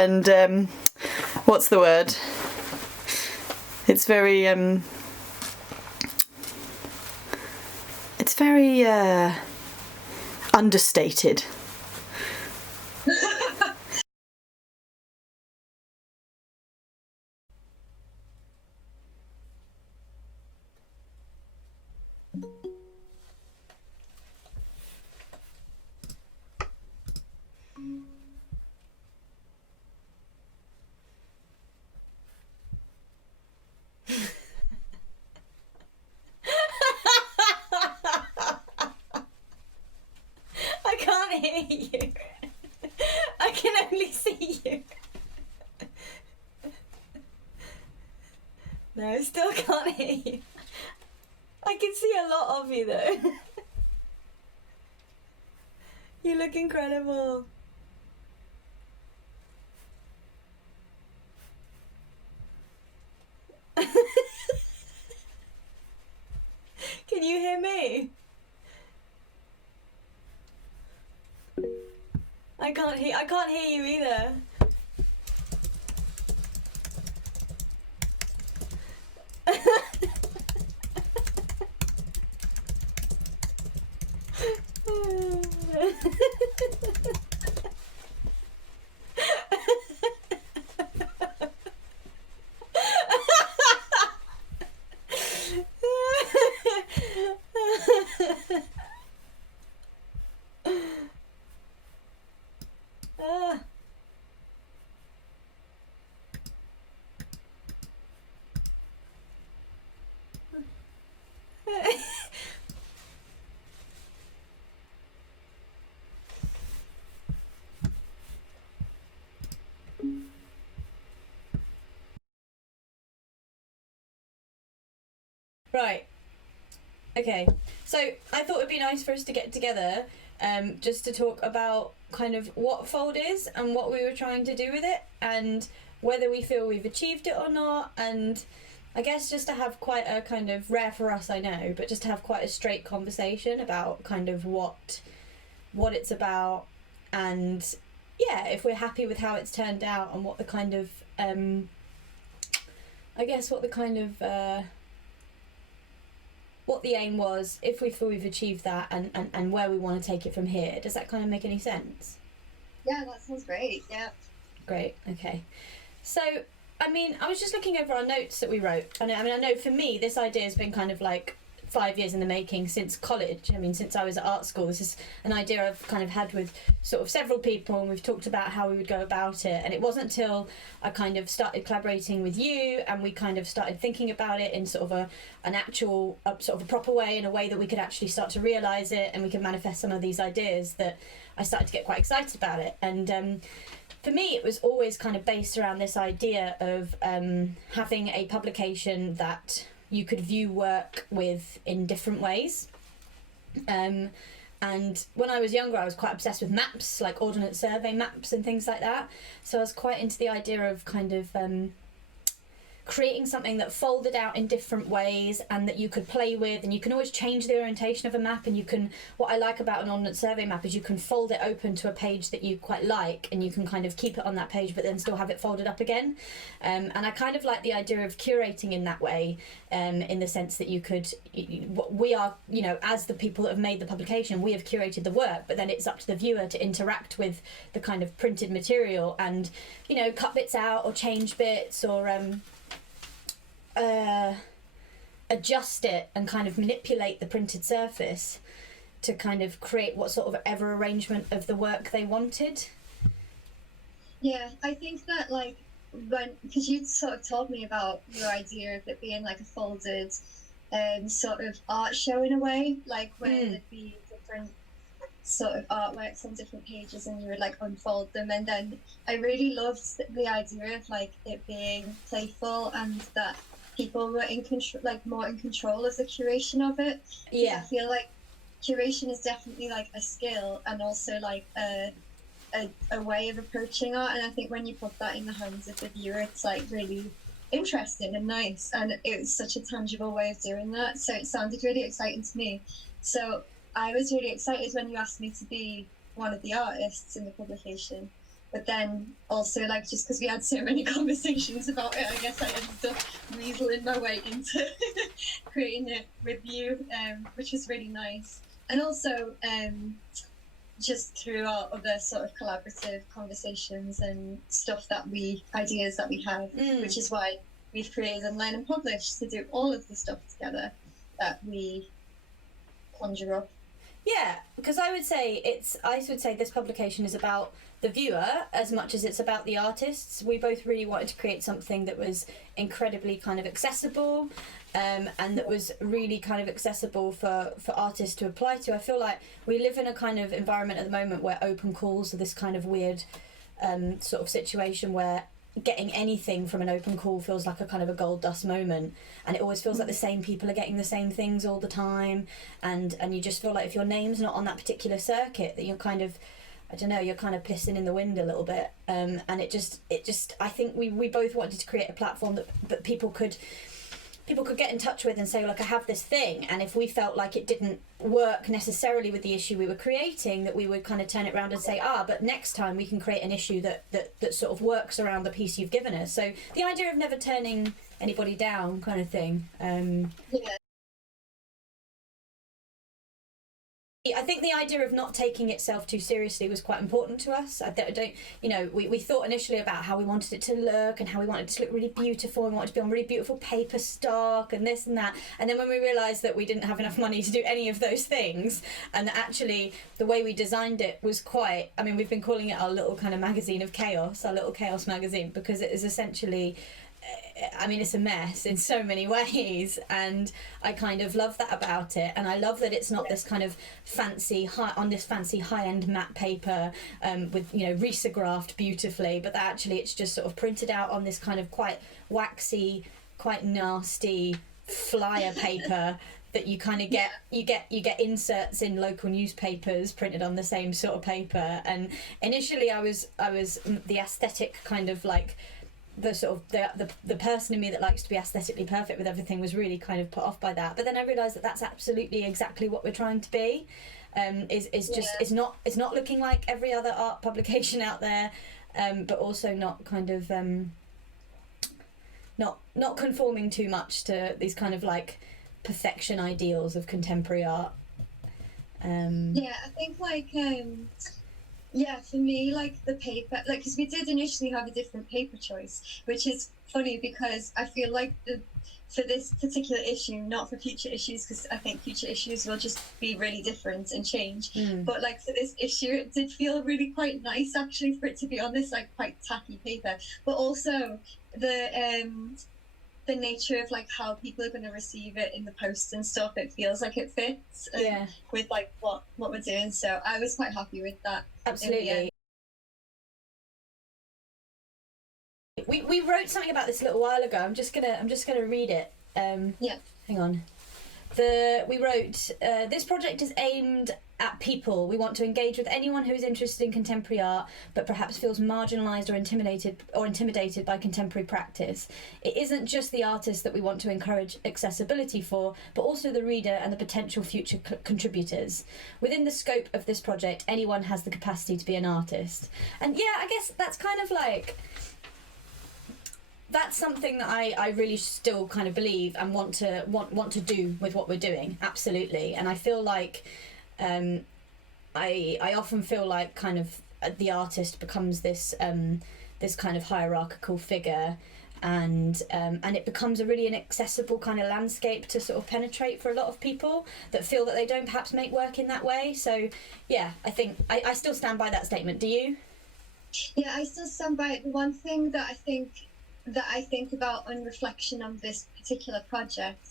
and what's the word? It's very understated. I can't hear you. I can only see you. No, I still can't hear you. I can see a lot of you though. You look incredible. Can you hear me? I can't hear you either. Right. Okay. So I thought it'd be nice for us to get together, just to talk about kind of what Fold is and what we were trying to do with it, and whether we feel we've achieved it or not, and I guess just to have quite a kind of, rare for us I know, but just to have quite a straight conversation about kind of what it's about, and yeah, if we're happy with how it's turned out, and what the kind of I guess what the kind of what the aim was, if we feel we've achieved that, and where we want to take it from here. Does that kind of make any sense? Yeah, that sounds great. Yeah. Great. Okay. So, I mean, I was just looking over our notes that we wrote. I know for me, this idea has been kind of like 5 years in the making since college. I mean, since I was at art school. This is an idea I've kind of had with sort of several people, and we've talked about how we would go about it. And it wasn't until I kind of started collaborating with you, and we kind of started thinking about it in sort of an actual, sort of a proper way, in a way that we could actually start to realise it, and we could manifest some of these ideas, that I started to get quite excited about it. And for me, it was always kind of based around this idea of having a publication that you could view work with in different ways. And when I was younger, I was quite obsessed with maps, like Ordnance Survey maps and things like that. So I was quite into the idea of kind of creating something that folded out in different ways, and that you could play with, and you can always change the orientation of a map. And you can, what I like about an Ordnance Survey map is you can fold it open to a page that you quite like, and you can kind of keep it on that page but then still have it folded up again. And I kind of like the idea of curating in that way, in the sense that you could, we are, you know, as the people that have made the publication, we have curated the work, but then it's up to the viewer to interact with the kind of printed material, and, you know, cut bits out or change bits, or adjust it and kind of manipulate the printed surface to kind of create what sort of ever arrangement of the work they wanted. Yeah, I think that, like, because you sort of told me about your idea of it being like a folded sort of art show in a way, like where there'd be different sort of artworks on different pages, and you would like unfold them. And then I really loved the idea of like it being playful, and that people were in control, like more in control of the curation of it. Yeah, I feel like curation is definitely like a skill, and also like a way of approaching art. And I think when you put that in the hands of the viewer, it's like really interesting and nice, and it's such a tangible way of doing that. So it sounded really exciting to me. So I was really excited when you asked me to be one of the artists in the publication. But then also, like, just because we had so many conversations about it, I guess I ended up weaseling my way into creating it with you, which was really nice. And also, just through our other sort of collaborative conversations and ideas that we have, which is why we've created Unlearn and Publish, to do all of the stuff together that we conjure up. Yeah, because I would say this publication is about the viewer as much as it's about the artists. We both really wanted to create something that was incredibly kind of accessible, and that was really kind of accessible for artists to apply to. I feel like we live in a kind of environment at the moment where open calls are this kind of weird sort of situation where getting anything from an open call feels like a kind of a gold dust moment, and it always feels like the same people are getting the same things all the time, and you just feel like if your name's not on that particular circuit, that you're kind of, I don't know, you're kind of pissing in the wind a little bit, and it just I think we both wanted to create a platform that people could get in touch with and say, like, I have this thing, and if we felt like it didn't work necessarily with the issue we were creating, that we would kind of turn it around and say, but next time we can create an issue that sort of works around the piece you've given us. So the idea of never turning anybody down kind of thing. Yeah. I think the idea of not taking itself too seriously was quite important to us. I don't, we thought initially about how we wanted it to look and how we wanted it to look really beautiful and wanted to be on really beautiful paper stock and this and that. And then when we realised that we didn't have enough money to do any of those things, and that actually the way we designed it was quite, I mean, we've been calling it our little kind of magazine of chaos, our little chaos magazine, because it is essentially, I mean, it's a mess in so many ways, and I kind of love that about it. And I love that it's not this kind of fancy high-end matte paper with, risographed beautifully, but that actually it's just sort of printed out on this kind of quite waxy, quite nasty flyer paper that you kind of get. You get inserts in local newspapers printed on the same sort of paper. And initially I was the aesthetic kind of like, the sort of the person in me that likes to be aesthetically perfect with everything was really kind of put off by that. But then I realised that that's absolutely exactly what we're trying to be. It's not looking like every other art publication out there, but also not kind of not conforming too much to these kind of like perfection ideals of contemporary art. Yeah, I think for me, like the paper, like, because we did initially have a different paper choice, which is funny because I feel like for this particular issue, not for future issues, because I think future issues will just be really different and change. But like for this issue, it did feel really quite nice actually for it to be on this like quite tacky paper, but also the nature of like how people are going to receive it in the post and stuff, it feels like it fits with like what we're doing. So I was quite happy with that. Absolutely. We wrote something about this a little while ago. I'm just gonna read it. Hang on. We wrote, this project is aimed at people. We want to engage with anyone who is interested in contemporary art but perhaps feels marginalised or intimidated by contemporary practice. It isn't just the artist that we want to encourage accessibility for, but also the reader and the potential future contributors. Within the scope of this project, anyone has the capacity to be an artist. And yeah, I guess that's kind of like, that's something that I really still kind of believe and want to do with what we're doing. Absolutely. And I feel like I often feel like kind of the artist becomes this this kind of hierarchical figure, and it becomes a really inaccessible kind of landscape to sort of penetrate for a lot of people that feel that they don't perhaps make work in that way. So yeah, I think I still stand by that statement. Do you? Yeah, I still stand by it. The one thing that I think about on reflection on this particular project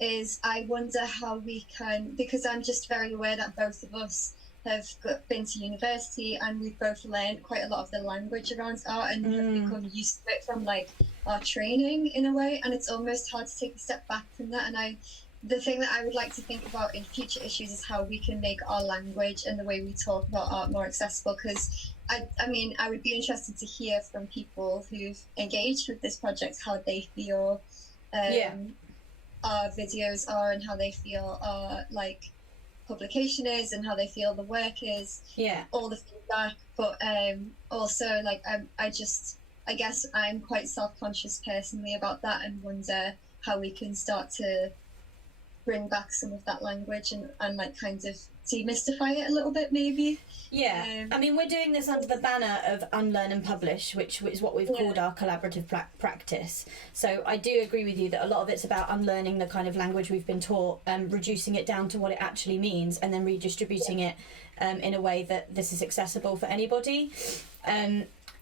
is I wonder how we can, because I'm just very aware that both of us have been to university and we've both learned quite a lot of the language around art and have become used to it from like our training in a way, and it's almost hard to take a step back from that. And the thing that I would like to think about in future issues is how we can make our language and the way we talk about art more accessible, because I mean, I would be interested to hear from people who've engaged with this project how they feel our videos are and how they feel our like publication is and how they feel the work is, Yeah. all the feedback. But also, like, I guess I'm quite self-conscious personally about that, and wonder how we can start to bring back some of that language and like kind of demystify it a little bit, maybe. Yeah, I mean, we're doing this under the banner of Unlearn and Publish, which is what we've called our collaborative practice. So I do agree with you that a lot of it's about unlearning the kind of language we've been taught, reducing it down to what it actually means, and then redistributing it in a way that this is accessible for anybody.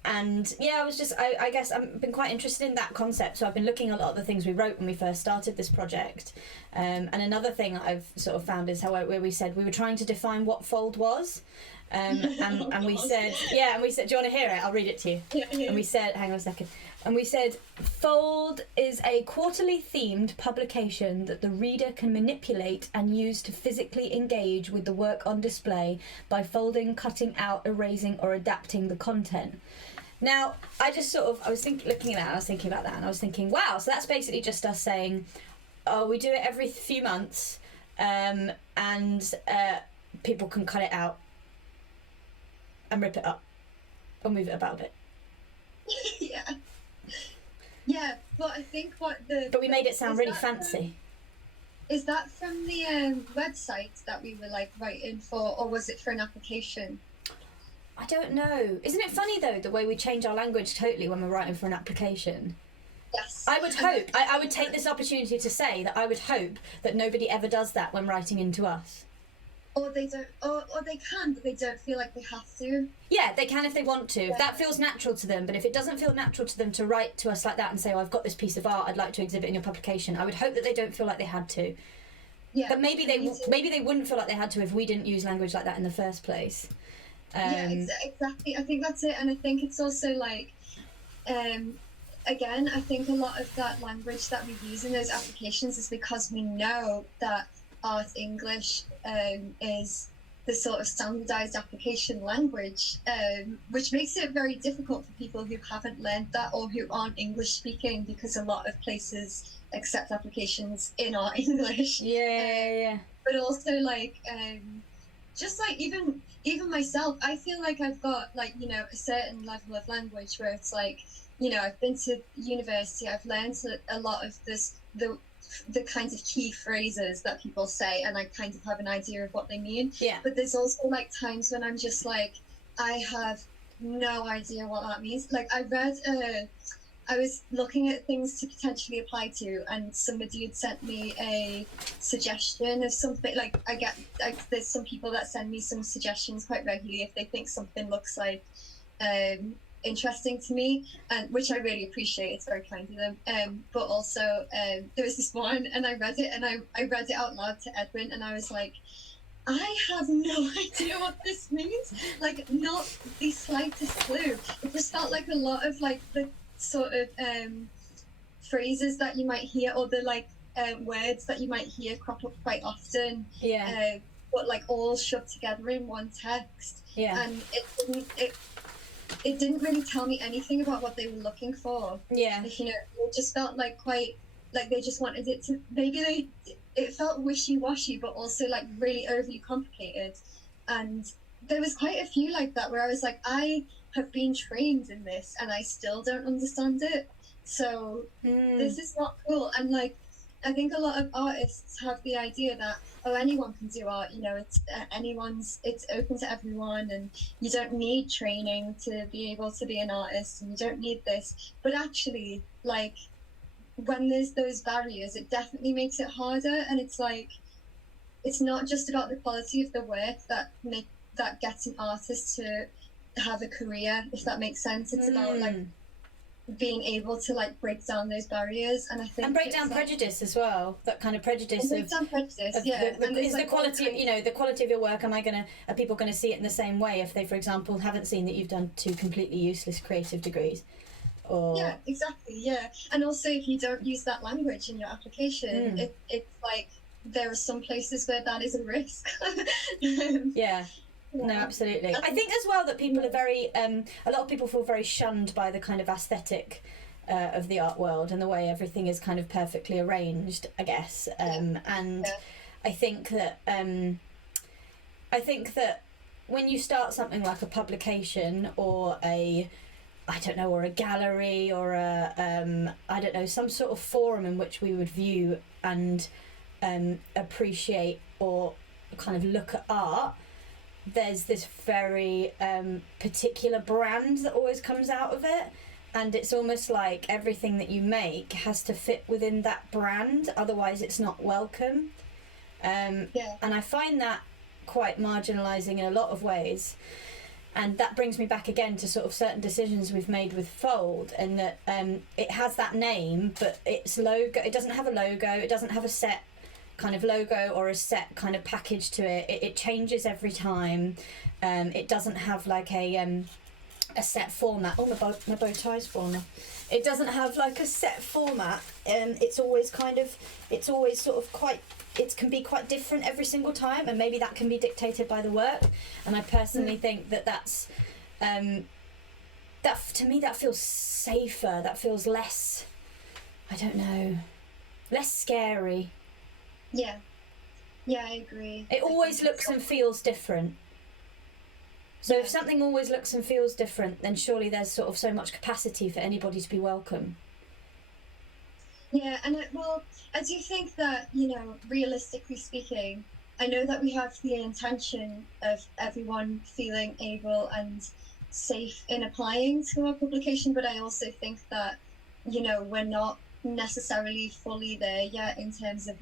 And yeah, I guess I've been quite interested in that concept. So I've been looking at a lot of the things we wrote when we first started this project. And another thing I've sort of found is where we said we were trying to define what fold was. And we said, do you want to hear it? I'll read it to you. Yeah. And we said, hang on a second. And we said, Fold is a quarterly themed publication that the reader can manipulate and use to physically engage with the work on display by folding, cutting out, erasing, or adapting the content. Now, I was looking at that, and I was thinking about that, and I was thinking, wow, so that's basically just us saying, oh, we do it every few months, and people can cut it out and rip it up or move it about a bit. Yeah, but I think But we made it sound really fancy. Is that from the website that we were like writing for, or was it for an application? I don't know. Isn't it funny though the way we change our language totally when we're writing for an application? Yes. I would hope. I would take this opportunity to say that I would hope that nobody ever does that when writing into us. Or they don't, or they can, but they don't feel like they have to. Yeah, they can if they want to. If that feels natural to them. But if it doesn't feel natural to them to write to us like that and say, oh, I've got this piece of art I'd like to exhibit in your publication, I would hope that they don't feel like they had to. Yeah. But maybe they wouldn't feel like they had to if we didn't use language like that in the first place. Yeah, exactly. I think that's it. And I think it's also like, again, I think a lot of that language that we use in those applications is because we know that Art English is the sort of standardized application language, which makes it very difficult for people who haven't learned that or who aren't English speaking, because a lot of places accept applications in Art English. Yeah. But also like, just like even myself, I feel like I've got like, you know, a certain level of language where it's like, you know, I've been to university, I've learned a lot of the kinds of key phrases that people say, and I kind of have an idea of what they mean. Yeah. But there's also like times when I'm just like, I have no idea what that means. Like I was looking at things to potentially apply to, and somebody had sent me a suggestion of something. Like there's some people that send me some suggestions quite regularly if they think something looks like interesting to me, and which I really appreciate. It's very kind of them. But also there was this one, and I read it, and I read it out loud to Edwin, and I was like, I have no idea what this means. Like, not the slightest clue. It just felt like a lot of like the sort of phrases that you might hear, or the like words that you might hear crop up quite often. Yeah. But like all shoved together in one text. Yeah. And it didn't really tell me anything about what they were looking for. Yeah. You know, it just felt like quite like they just wanted it to, it felt wishy-washy, but also like really overly complicated. And there was quite a few like that where I was like, I have been trained in this and I still don't understand it. So this is not cool. And like, I think a lot of artists have the idea that, oh, anyone can do art, you know, it's it's open to everyone, and you don't need training to be able to be an artist, and you don't need this. But actually, like, when there's those barriers, it definitely makes it harder. And it's like, it's not just about the quality of the work that gets an artist to have a career, if that makes sense. It's about like being able to like break down those barriers, and I think and break down prejudice as well. That kind of prejudice is the quality of, you know, the quality of your work. Are people going to see it in the same way if they, for example, haven't seen that you've done 2 completely useless creative degrees? Or yeah, exactly. Yeah, and also if you don't use that language in your application, it's like there are some places where that is a risk. Yeah. No, absolutely. I think as well that people are very, a lot of people feel very shunned by the kind of aesthetic of the art world and the way everything is kind of perfectly arranged, I guess. And I think that I think that when you start something like a publication or or a gallery or some sort of forum in which we would view and appreciate or kind of look at art, there's this very particular brand that always comes out of it, and it's almost like everything that you make has to fit within that brand, otherwise it's not welcome. And I find that quite marginalising in a lot of ways, and that brings me back again to sort of certain decisions we've made with Fold, and that it has that name, but it doesn't have a logo, it doesn't have a set kind of logo or a set kind of package to it. It changes every time. It doesn't have like a set format. Oh, my bow tie's fallen off. It doesn't have like a set format, and it can be quite different every single time, and maybe that can be dictated by the work. And I personally think that's that, to me, that feels safer, that feels less, I don't know, less scary. Yeah, I agree. It always looks and feels different. So if something always looks and feels different, then surely there's sort of so much capacity for anybody to be welcome. Yeah, and I do think that, realistically speaking, I know that we have the intention of everyone feeling able and safe in applying to our publication, but I also think that, we're not necessarily fully there yet in terms of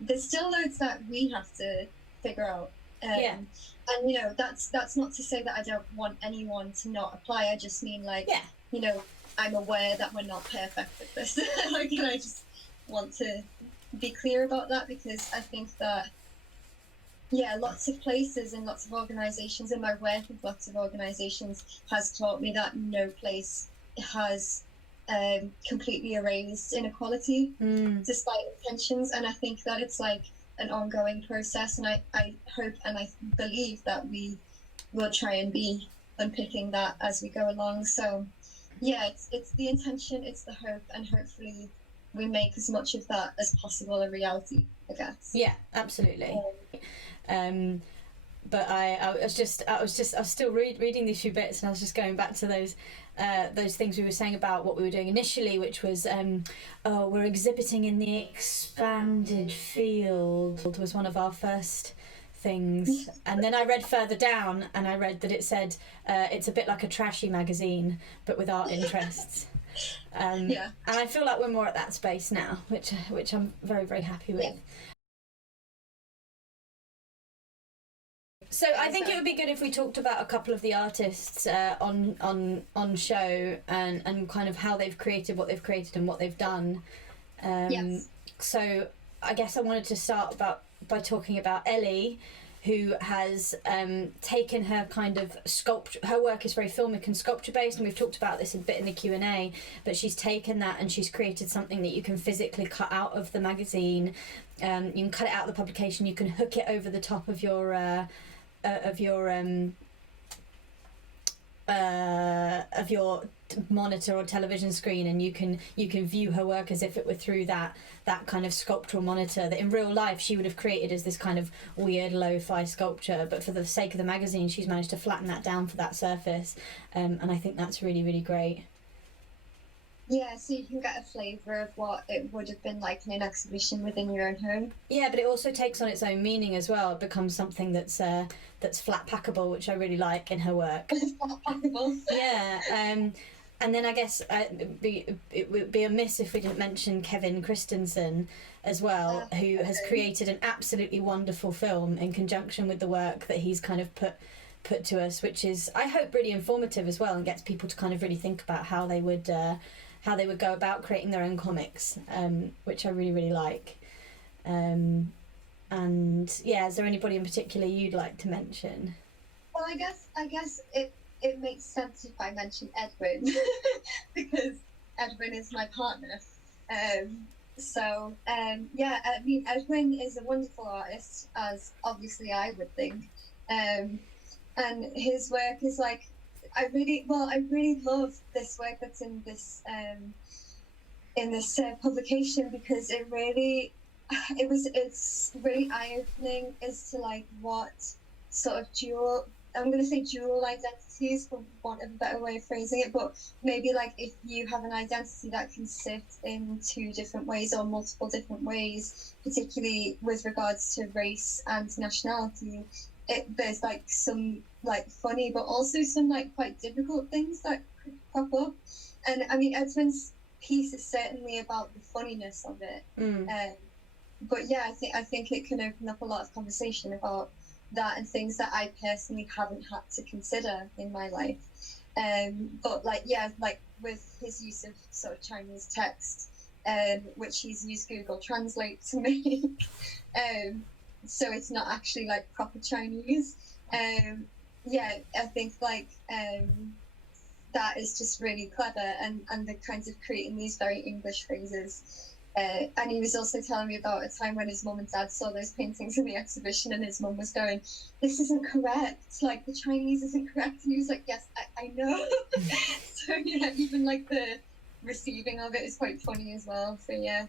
there's still loads that we have to figure out. And that's not to say that I don't want anyone to not apply. I just mean I'm aware that we're not perfect at this. And I just want to be clear about that, because I think that lots of places and lots of organizations, and my work with lots of organizations has taught me that no place has completely erased inequality despite intentions. And I think that it's like an ongoing process, and I hope and I believe that we will try and be unpicking that as we go along. So it's the intention, it's the hope, and hopefully we make as much of that as possible a reality, I guess. Yeah, absolutely. But I was still reading these few bits, and I was just going back to those things we were saying about what we were doing initially, which was we're exhibiting in the expanded field was one of our first things. And then I read further down, and I read that it said it's a bit like a trashy magazine but with art interests. And I feel like we're more at that space now, which I'm very, very happy with. So I think it would be good if we talked about a couple of the artists on show and kind of how they've created what they've created and what they've done. So I guess I wanted to start by talking about Ellie, who has taken her kind of her work is very filmic and sculpture based, and we've talked about this a bit in the Q&A, but she's taken that and she's created something that you can physically cut out of the magazine. You can cut it out of the publication, you can hook it over the top of your monitor or television screen, and you can view her work as if it were through that kind of sculptural monitor that in real life she would have created as this kind of weird lo-fi sculpture, but for the sake of the magazine she's managed to flatten that down for that surface, and I think that's really, really great. Yeah, so you can get a flavour of what it would have been like in an exhibition within your own home. Yeah, but it also takes on its own meaning as well. It becomes something that's flat packable, which I really like in her work. Flat packable. Yeah, and then I guess it would be amiss if we didn't mention Kevin Christensen as well, who has created an absolutely wonderful film in conjunction with the work that he's kind of put to us, which is, I hope, really informative as well, and gets people to kind of really think about how they would go about creating their own comics, which I really, really like. And yeah, is there anybody in particular you'd like to mention? Well, I guess it makes sense if I mention Edwin because Edwin is my partner. I mean, Edwin is a wonderful artist, as obviously I would think. And his work is like, I really love this work that's in this publication, because it really, it's really eye-opening as to like what sort of I'm going to say dual identities, for want of a better way of phrasing it, but maybe like if you have an identity that can sit in two different ways or multiple different ways, particularly with regards to race and nationality, there's like some like funny but also some like quite difficult things that could pop up. And I mean, Edmund's piece is certainly about the funniness of it. But yeah, I think it can open up a lot of conversation about that and things that I personally haven't had to consider in my life. But like, yeah, like with his use of sort of Chinese text, which he's used Google Translate to make, so it's not actually like proper Chinese. Yeah, I think like that is just really clever, and the kinds of creating these very English phrases. And he was also telling me about a time when his mum and dad saw those paintings in the exhibition, and his mum was going, "This isn't correct, like the Chinese isn't correct," and he was like, "Yes, I know." So yeah, even like the receiving of it is quite funny as well. So yeah.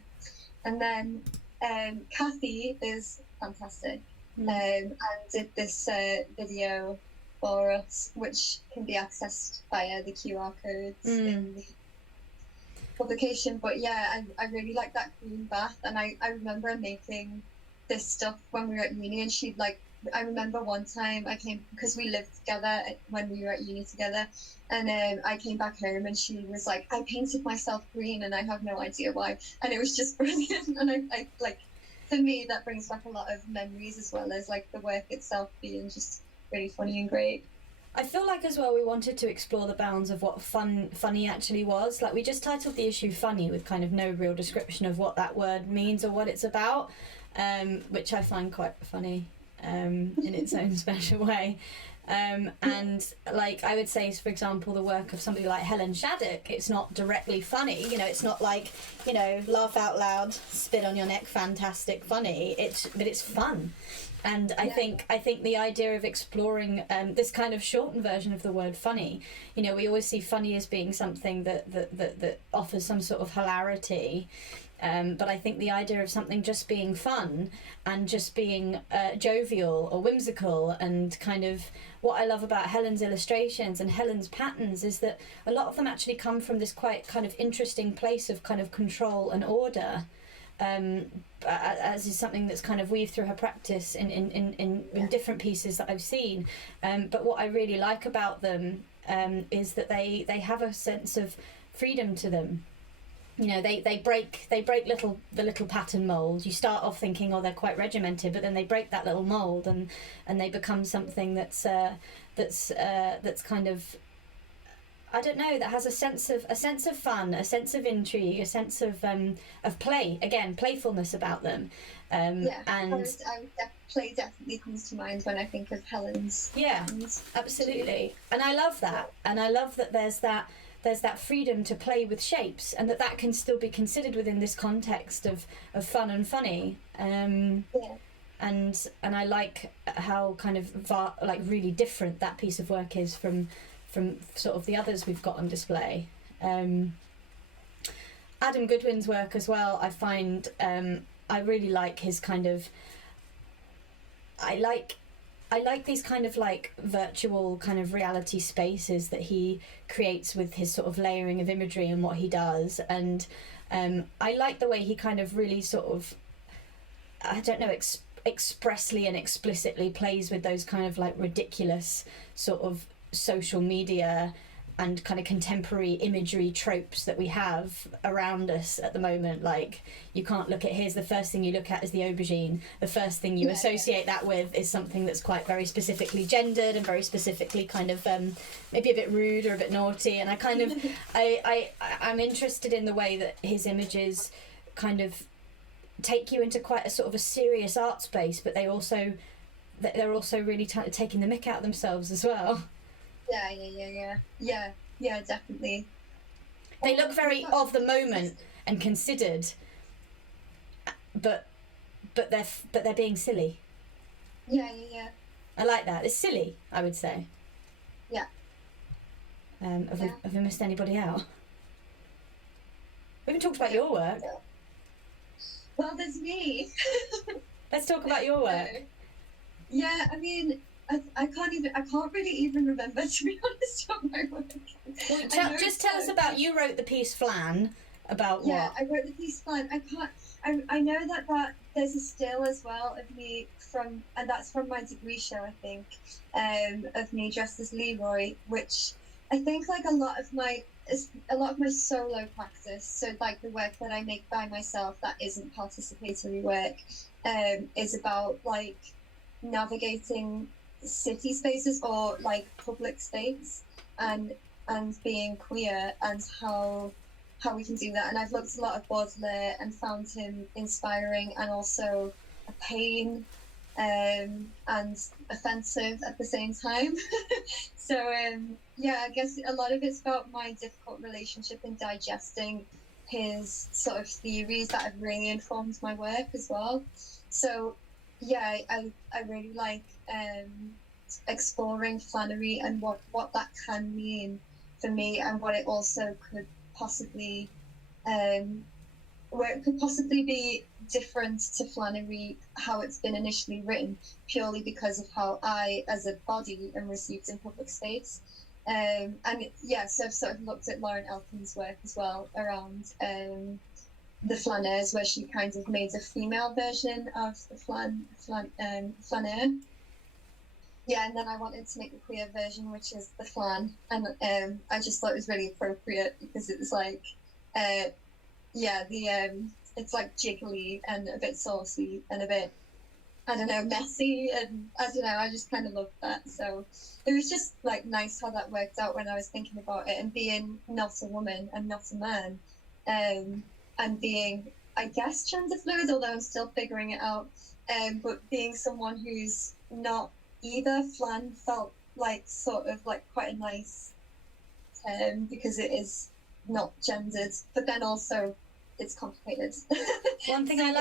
And then Kathy is fantastic, and did this video for us, which can be accessed via the QR codes in the publication. But yeah, I really like that green bath, and I remember making this stuff when we were at uni, and she'd like, I remember one time I came, because we lived together when we were at uni together, and I came back home and she was like, "I painted myself green and I have no idea why," and it was just brilliant. And I like, for me that brings back a lot of memories, as well as like the work itself being just really funny and great. I feel like as well we wanted to explore the bounds of what funny actually was. Like we just titled the issue Funny with kind of no real description of what that word means or what it's about, which I find quite funny in its own special way. And like I would say, for example, the work of somebody like Helen Shattuck, it's not directly funny, you know, it's not like, you know, laugh out loud, spit on your neck, fantastic, funny, but it's fun. And I think the idea of exploring this kind of shortened version of the word funny, you know, we always see funny as being something that offers some sort of hilarity. But I think the idea of something just being fun and just being jovial or whimsical, and kind of what I love about Helen's illustrations and Helen's patterns is that a lot of them actually come from this quite kind of interesting place of kind of control and order. As is something that's kind of weaved through her practice in different pieces that I've seen. But what I really like about them is that they have a sense of freedom to them. You know, they break the little pattern mold. You start off thinking, oh, they're quite regimented, but then they break that little mold and they become something that's kind of, I don't know, that has a sense of fun, a sense of intrigue, a sense of play, again, playfulness about them. And play definitely comes to mind when I think of Helen's. Yeah, absolutely. And I love that. And I love that there's that freedom to play with shapes, and that can still be considered within this context of fun and funny. And I like how kind of like really different that piece of work is from sort of the others we've got on display. Adam Goodwin's work as well, I find I really like his kind of, I like these kind of like virtual kind of reality spaces that he creates with his sort of layering of imagery and what he does. And I like the way he kind of really sort of, I don't know, expressly and explicitly plays with those kind of like ridiculous sort of social media and kind of contemporary imagery tropes that we have around us at the moment. Like, you can't look at, here's the first thing you look at is the aubergine. The first thing you associate that with is something that's quite very specifically gendered and very specifically kind of maybe a bit rude or a bit naughty. And I kind of I'm interested in the way that his images kind of take you into quite a sort of a serious art space, but they're also really taking the mick out of themselves as well. Yeah, definitely. They look very of the moment and considered, but they're being silly. Yeah. I like that. It's silly, I would say. Yeah. Have we missed anybody out? We haven't talked about your work. Well, there's me. Let's talk about your work. Yeah, I mean, I can't really even remember, to be honest, what my work is. Well, just tell us about, you wrote the piece Flan, about what? Yeah, I wrote the piece Flan. I know that there's a still as well of me and that's from my degree show, I think, of me dressed as Leroy, which I think like a lot of my solo practice, so like the work that I make by myself that isn't participatory work, is about like navigating city spaces or like public space and being queer and how we can do that. And I've looked a lot at Baudelaire and found him inspiring and also a pain and offensive at the same time. So yeah, I guess a lot of it's about my difficult relationship in digesting his sort of theories that have really informed my work as well. So yeah, I really like exploring flannery and what that can mean for me, and what it also could possibly where it could possibly be different to flannery, how it's been initially written, purely because of how I as a body am received in public space. And yeah, so I've sort of looked at Lauren Elkin's work as well around the flaneurs, where she kind of made a female version of the flaneur. Yeah, and then I wanted to make the queer version, which is the flan, and I just thought it was really appropriate because it was like, it's like jiggly and a bit saucy and a bit, I don't know, messy, and I don't know, I just kind of loved that. So it was just like nice how that worked out when I was thinking about it, and being not a woman and not a man, and being, I guess, gender fluid, although I'm still figuring it out, but being someone who's not either. Flan felt like sort of like quite a nice term because it is not gendered, but then also it's complicated. One thing I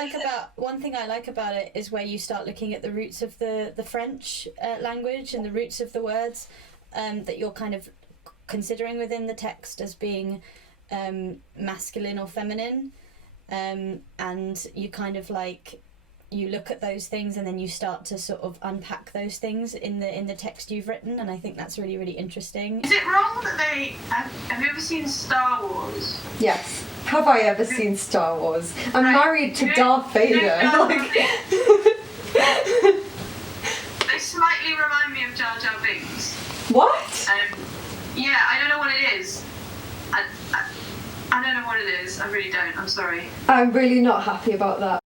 like about it is where you start looking at the roots of the French language and the roots of the words that you're kind of considering within the text as being masculine or feminine, and you kind of like, you look at those things and then you start to sort of unpack those things in the text you've written, and I think that's really, really interesting. Is it wrong that they have you ever seen Star Wars? Yes. Have I ever seen Star Wars? I'm married to Darth Vader. They slightly remind me of Jar Jar Binks. What? Yeah, I don't know what it is. I don't know what it is. I really don't. I'm sorry. I'm really not happy about that.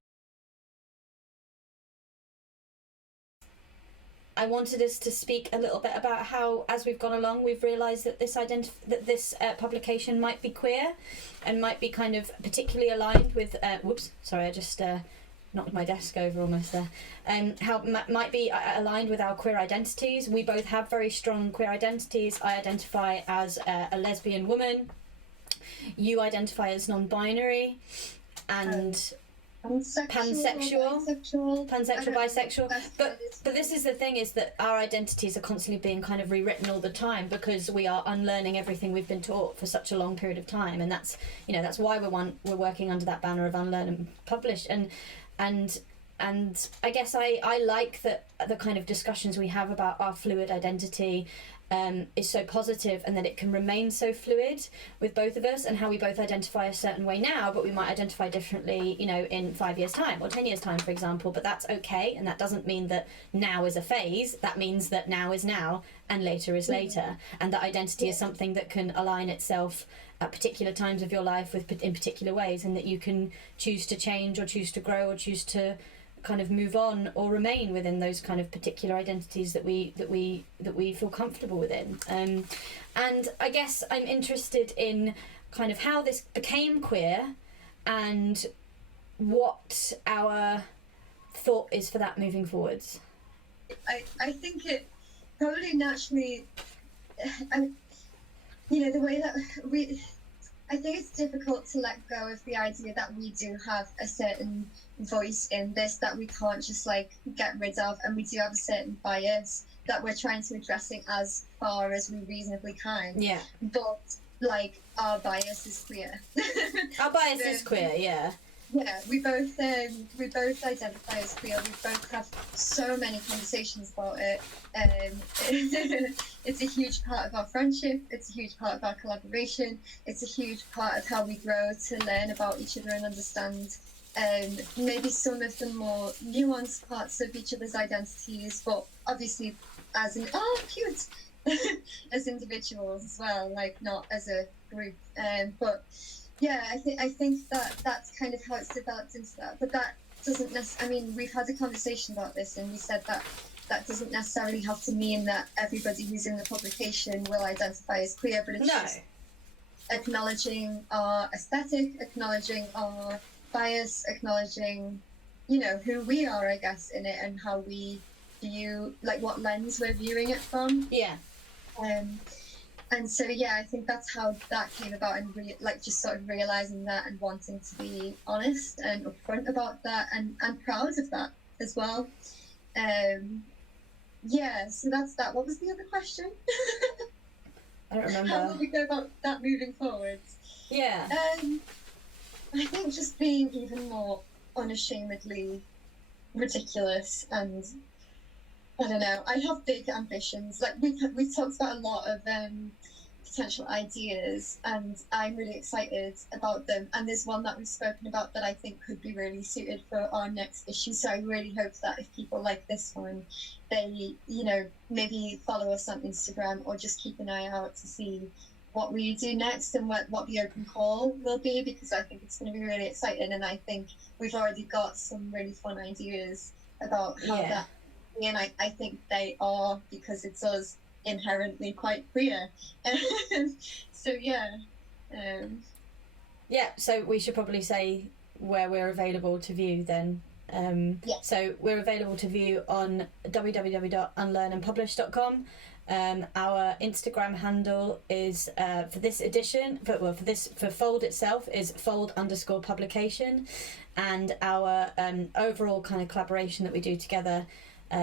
I wanted us to speak a little bit about how, as we've gone along, we've realised that this publication might be queer, and might be kind of particularly aligned with. Whoops, sorry, I just knocked my desk over almost there. How might be aligned with our queer identities. We both have very strong queer identities. I identify as a lesbian woman. You identify as non-binary, and. Pansexual, bisexual. But this is the thing, is that our identities are constantly being kind of rewritten all the time, because we are unlearning everything we've been taught for such a long period of time, and that's why we're working under that banner of Unlearn and Publish, and I guess I like that the kind of discussions we have about our fluid identity is so positive, and that it can remain so fluid with both of us, and how we both identify a certain way now, but we might identify differently, in 5 years' time or 10 years' time, for example. But that's okay, and that doesn't mean that now is a phase. That means that now is now and later is later, and that identity is something that can align itself at particular times of your life in particular ways, and that you can choose to change or choose to grow or choose to kind of move on or remain within those kind of particular identities that we feel comfortable within. And I guess I'm interested in kind of how this became queer, and what our thought is for that moving forwards. I think it probably naturally, the way that I think it's difficult to let go of the idea that we do have a certain voice in this that we can't just like get rid of, and we do have a certain bias that we're trying to address it as far as we reasonably can. Yeah. But like, our bias is queer. Our bias is queer, yeah. yeah, we both identify as queer. We both have so many conversations about it. It's a huge part of our friendship. It's a huge part of our collaboration. It's a huge part of how we grow to learn about each other and understand maybe some of the more nuanced parts of each other's identities, but obviously as cute as individuals as well, like not as a group. But yeah, I think that that's kind of how it's developed into that. But that doesn't necessarily. I mean, we've had a conversation about this, and we said that that doesn't necessarily have to mean that everybody who's in the publication will identify as queer, but it's just acknowledging our aesthetic, acknowledging our bias, acknowledging, you know, who we are, I guess, in it, and how we view, like, what lens we're viewing it from. Yeah. And so, yeah, I think that's how that came about, and just sort of realizing that and wanting to be honest and upfront about that, and proud of that as well. Yeah, so that's that. What was the other question? I don't remember. How will we go about that moving forward? Yeah. I think just being even more unashamedly ridiculous, and I don't know. I have big ambitions. Like we've talked about a lot of potential ideas, and I'm really excited about them. And there's one that we've spoken about that I think could be really suited for our next issue. So I really hope that if people like this one, they, you know, maybe follow us on Instagram or just keep an eye out to see what we do next and what the open call will be, because I think it's going to be really exciting, and I think we've already got some really fun ideas about how that, and I think they are, because it's us inherently quite queer. So yeah. Yeah, so we should probably say where we're available to view then. So we're available to view on www.unlearnandpublish.com. Our Instagram handle is for this edition, for Fold itself, is fold_publication, and our overall kind of collaboration that we do together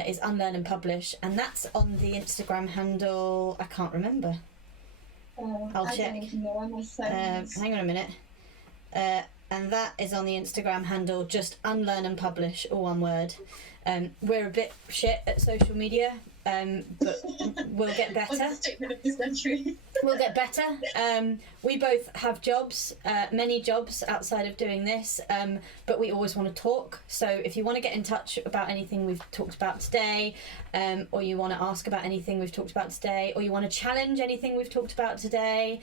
is Unlearn and Publish, and that's on the Instagram handle. I can't remember. I'll check. Don't even know on my phone. Hang on a minute. And that is on the Instagram handle, just Unlearn and Publish, all one word. We're a bit shit at social media, but we'll get better. What's the statement of the century? We'll get better. We both have jobs, many jobs outside of doing this, but we always want to talk. So if you want to get in touch about anything we've talked about today, or you want to ask about anything we've talked about today, or you want to challenge anything we've talked about today,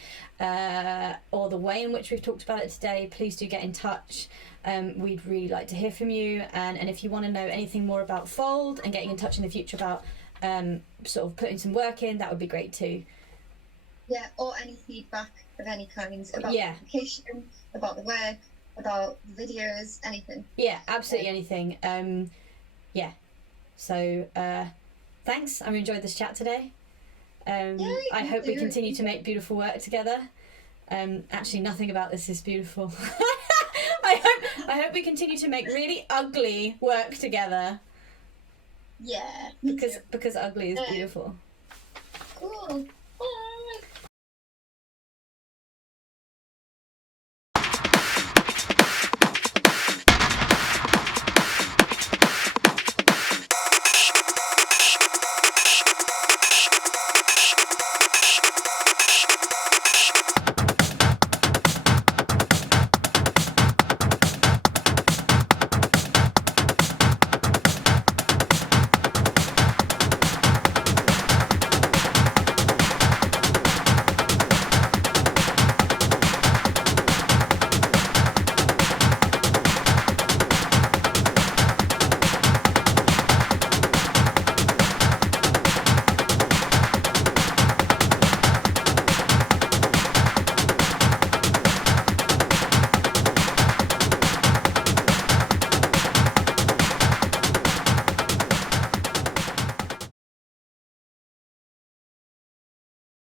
or the way in which we've talked about it today, please do get in touch. We'd really like to hear from you, and if you want to know anything more about Fold and getting in touch in the future about sort of putting some work in, that would be great too. Yeah, or any feedback of any kind about the application, about the work, about the videos, anything. Yeah, absolutely anything. So thanks. I've enjoyed this chat today. I hope we continue to make beautiful work together. Actually, nothing about this is beautiful. I hope we continue to make really ugly work together. Yeah. Because ugly is beautiful. Cool.